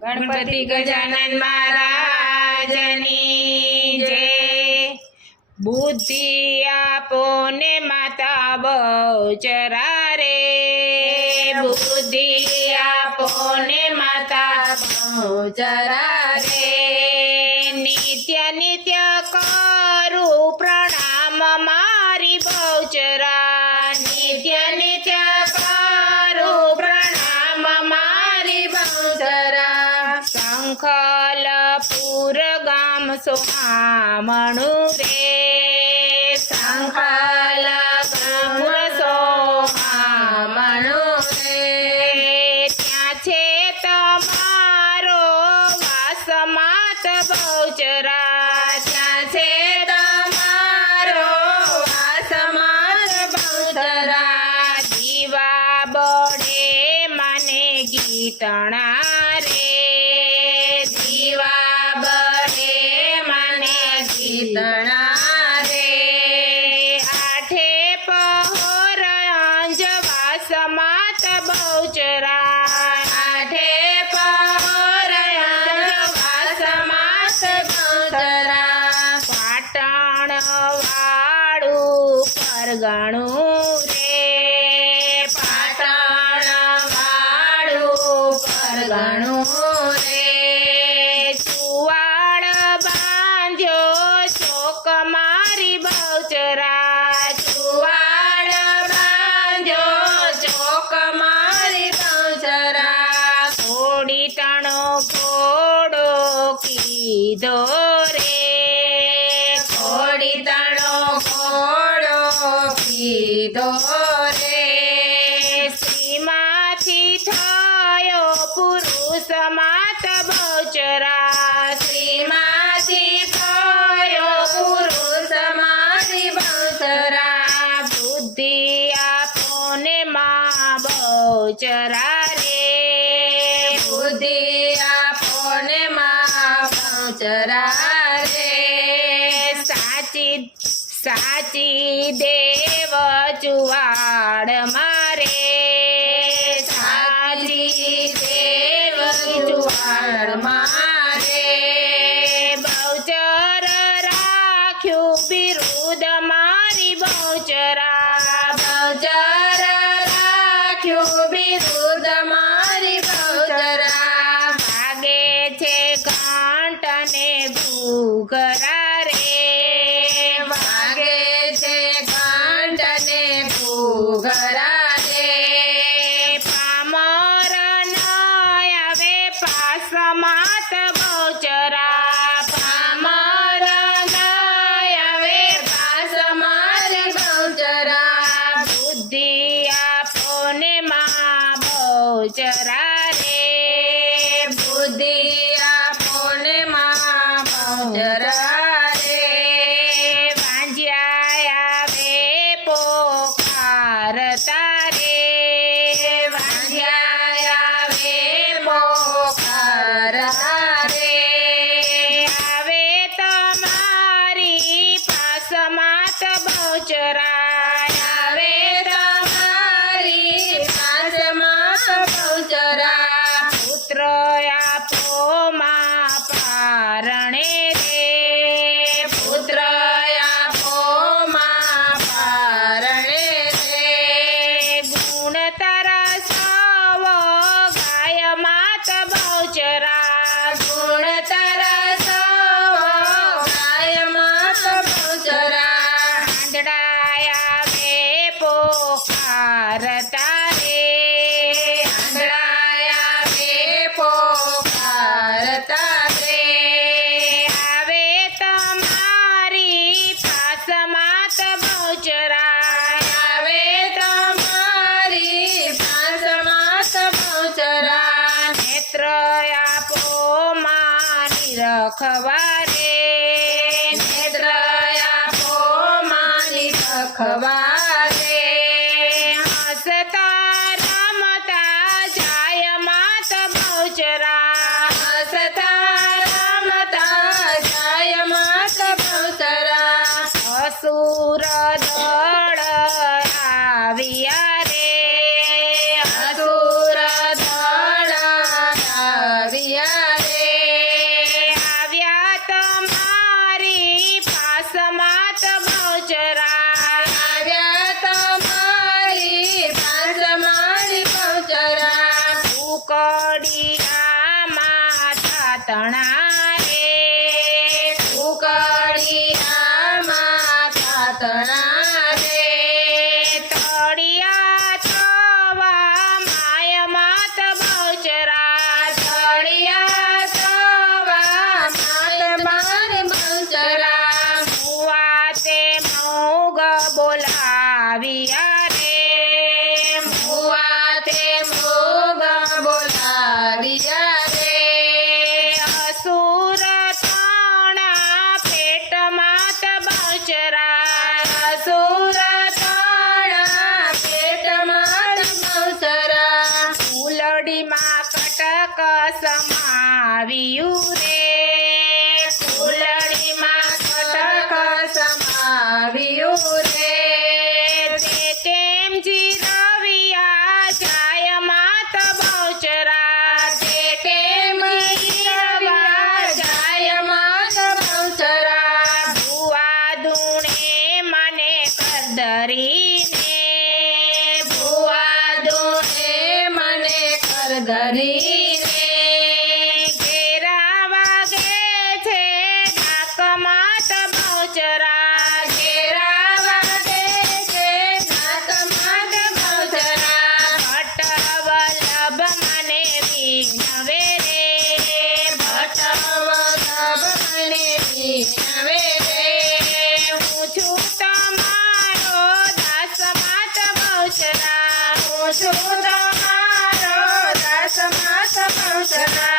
गणपति गजानन महाराजनी जय। बुद्धि आपो ने माता बहुचरा रे, बुद्धि आपो ने माता बहुचरा रे। नित्य नित्य करू प्रणाम मारी बहुचरा, नित्य नित्य करू प्रणाम मारी बहुचरा। संखलपुर गाम सोहामणु रे, संखल गाम सोहामणु रे। ત્યાં છે તમારો વાસ માત બહુચરા, ત્યાં છે તમારો વાસ માત બહુચરા। દીવા બળે મને ગીતણા રે, દીવા બળે મને ગીતણા રે। આઠે પહોર અંજવાસ માત બહુચરા, આઠે પહોર અંજવાસ માત બહુચરા। પાટણ વાળું પરગણું રે, પાટણ વાળું પરગણું રે। ચુવાડ બાંધ્યો ચોક મારી બહુચરા, ચુવાડ બાંધ્યો ચોક મારી બહુચરા। ઘોડી તણો ઘોડો કીધો રે, ઘોડી તણો ઘોડો કીધો રે। શ્રીમાંથી થયો પુરુષ માત બહુચરા, શ્રીમાંથી થયો પુરુષ મારી બહુચરા। બુદ્ધિ આપો ને મા બહુચરા રે, બુદ્ધિ આપો ને મા બહુચરા રે। સાચી સાચી દેવ ચુવાડ મારે, સાચી દેવ ચુવાડ મારે। બહુચર રાખ્યું બિરુદ મારી બહુચરા, બહુચર રાખ્યું બિરુદ મારી બહુચરા। ભાગે છે ઘંટ ને ઘૂઘરા રે, વાગે છે ઘંટ ને ઘૂઘરા રે। પામર ન આવે પાસ માત બહુચરા, પામર ન આવે પાસ મારી બહુચરા। બુદ્ધિ આપો ને મા બહુચરા રે, બુદ્ધિ આપો ને મા બહુચરા રે। વાંજ્યા આવે પોકાર તારે, વાંજ્યા આવે પોકાર તારે। આવે તમારી પાસ માત બહુચરા, આવે તમારી પાસ માત બહુચરા। પુત્ર આપો મા પારણે રે, પુત્ર આપો મા પારણે રે। ગુણ તારા સવ ગાય માત બહુચરા, ગુણ તારા સવ ગાય માત બહુચરા। આંધળા આવે પોકાર તારે, આંધળા આવે પોકાર તારે। આવે તમારી પાસ માત બહુચરા, આવે તમારી પાસ માત બહુચરા। નેત્ર આપો માની રખવારે, નેત્ર આપો માની રખવારે। હસતા રમતા જાય માત બહુચરા, હસતા રમતા જાય માત બહુચરા। અસુર દળ આવ્યા રે, અસુર દળ આવ્યા તાતણા રે ઉકળિયામાં તાતણા રે તળિયા થવા માય માત બહુચરા તળિયા થવા માય માત બહુચરા મુવા તે મોગ બોલાવ્યા રે મુવા તે મોગ બોલાવ્યા રે અસુર તાણા પેટ માત બહુચરા અસુર તાણા પેટ માત બહુચરા ફૂલડીમાં કટક સમાવ્યું રે ફૂલડીમાં કટક સમાવ્યું રે તે કેમ જીરવિયા જાય માત બહુચરા તે કેમ જીરવિયા જાય માત બહુચરા ભુવા દુણે મને કરદરીને ભુવા દુણે મને કરદરીને ઘેરા વાગે છે ડાક માત બહુચરા ઘેરા વાગે છે ડાક માત બહુચરા ભટ્ટ વલ્લભ મને વિનવે રે ભટ્ટ વલ્લભ મને વિનવે રે હું છું તમારો દાસ માત બહુચરા હું છું તમારો દાસ માત બહુચરા